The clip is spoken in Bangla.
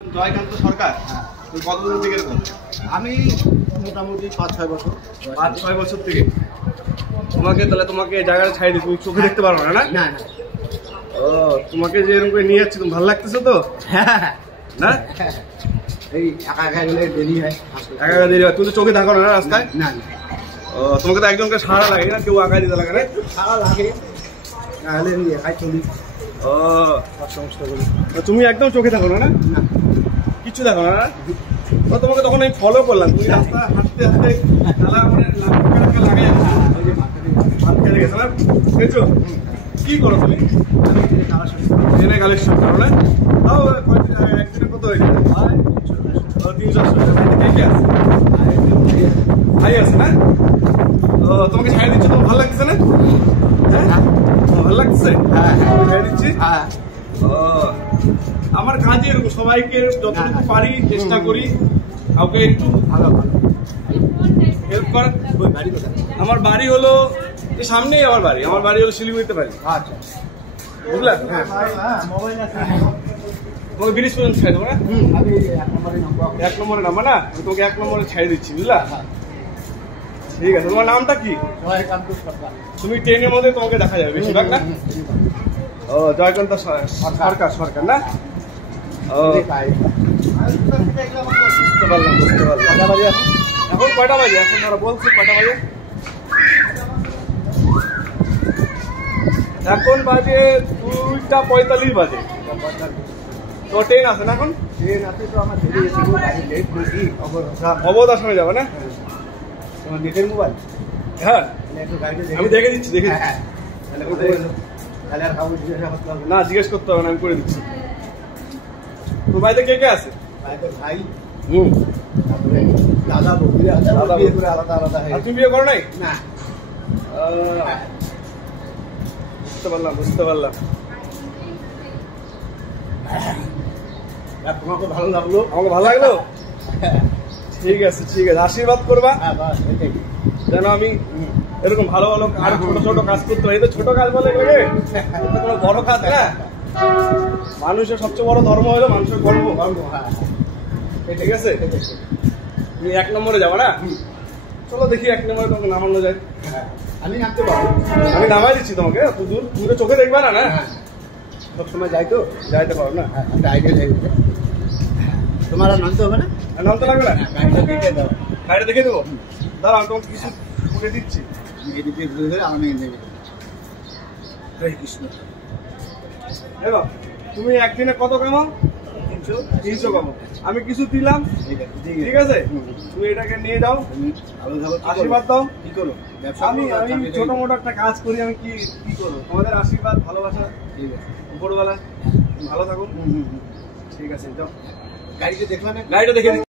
জয়কান্ত সরকার কতদিন থেকে এরকম? আমি মোটামুটি 5-6 বছর। 5-6 বছর থেকে তোমাকে জায়গাটা ছাড়িয়ে দিই, তুমি চোখে দেখতে পারো না? না না। ও, তোমাকে যে এরকম করে নিয়ে যাচ্ছি, তুমি ভালো লাগতেছে তো? না, এই একা একা গেলে দেরি হয়। একা একা দেরি হয়। তুমি তো চোখে থাকো না রাস্তায়? না না। ও, তোমাকে তো একজনকে সারা লাগে না, কেউ আঁকা দিতে লাগে না? সারা লাগে, তাহলে আমি একাই চলি। ও, সমস্যা করি। তুমি একদম চোখে থাকো না? না কিচ্ছু দেখো না? ও, তোমাকে তখন আমি ফলো করলাম, তুমি রাস্তা হাঁটতে হাঁটতে নালা মানে লাগে হাত কেটে গেছে না? দেখছো কি করো তুমি? ট্রেনে কালেকশন করো না? তাও একদিনে কত হয়ে যাবে? 300-400 কে কে আছে? ভাই আছে না? ও, তোমাকে ছাড়িয়ে দিচ্ছি, তোমার ভালো লাগছে না? হ্যাঁ, ভালো লাগছে? হ্যাঁ ছাড়িয়ে দিচ্ছি। হ্যাঁ। ও, আমার কাজে এরকম সবাইকে যতটুকু পারি চেষ্টা করি, কাউকে একটু ভালো ভালো। হেল্প করার। ওই বাড়ি কোথায়? আমার বাড়ি হলো এই সামনেই, আমার বাড়ি হলো শিলিগুড়িতে বাড়ি, আচ্ছা। বুঝলা? হ্যাঁ মোবাইল আছে। তোমাকে ব্রিজ পর্যন্ত ছাড়ে দেবো না? আমি 1 নম্বরে নম্বর। 1 নম্বরের নাম্বার না, আমি তোমাকে 1 নম্বরে ছাড়িয়ে দিচ্ছি, বুঝলা? ঠিক আছে। তোমার নামটা কি? জয়কান্ত সরকার। তুমি ট্রেনের মধ্যে তোমাকে দেখা যাবে বেশিরভাগ না? ও, জয়কান্ত সরকার না? ও, বুঝতে পারলাম। কটা বাজে এখন? এখন কয়টা বাজে? এখন ধরো বলছি কয়টা বাজে? এখন বাজে 2:45 বাজে। তো ট্রেন আছে না এখন? ট্রেন আছে তো আমার দেরি হয়েছে, গাড়ি লেট নাকি অবস্থা। অবধ আসামে যাবে না? তোমার নেটের মোবাইল? হ্যাঁ, একটু গাড়িতে আমি দেখে দিচ্ছি। হ্যাঁ তাহলে আর কাউকে জিজ্ঞাসা করতে হবে না। না, জিজ্ঞেস করতে হবে না, আমি করে দিচ্ছি। তো বাড়িতে কে কে আছে? বাড়িতে ভাই, হুম। তারপরে দাদা বৌদিরা আছে, দাদা বিয়ে করে আলাদা আলাদা হয়ে আর তুমি বিয়ে করো নাই? না। বুঝতে পারলাম। আর তোমাকে ভালো লাগলো? আমাকে ভালো লাগলো। ঠিক আছে। আশীর্বাদ করবা হ্যাঁ বাস এটাই। যেন আমি এরকম ভালো ভালো আর ছোট ছোট কাজ করতে হয়। এই তো ছোট কাজ বলে গেলে কোনো বড় কাজ না। মানুষের সবচেয়ে বড় ধর্ম হলো মানুষের গর্ব। হ্যাঁ ঠিক আছে, তুমি 1 নম্বরে যাবা না? চলো দেখি 1 নম্বরে তোমাকে নামানো যায়। হ্যাঁ আমি নামতে পারবো। আমি নামাই দিচ্ছি তোমাকে, এত দূর তুমি তো চোখে দেখবা না? হ্যাঁ সবসময় যাই তো, যাইতে পারো না? হ্যাঁ একটা আইডিয়া যাই। তোমার আর নামতে হবে না? আর নামতে লাগবে না? গাড়িটা দেখে দাও। গাড়িটা দেখে দেবো? দাঁড়াও, আমি তোমাকে কিছু করে দিচ্ছি। এদিকে ঘুরে ঘুরে আমার মেয়ে নেবে। হরে কৃষ্ণ। দেখো, তুমি একদিনে কত কামাও? 300 কামাও। আমি কিছু দিলাম, ঠিক আছে? তুমি এটাকে নিয়ে যাও, আশীর্বাদ দাও। কি করো? আমি ছোট মোটো একটা কাজ করি, আমি কি করবো? তোমাদের আশীর্বাদ, ভালোবাসা, ঠিক আছে। উপরবেলা ভালো থাকুন। ঠিক আছে, যাও। গাড়িতে দেখবা না? গাড়িটা দেখে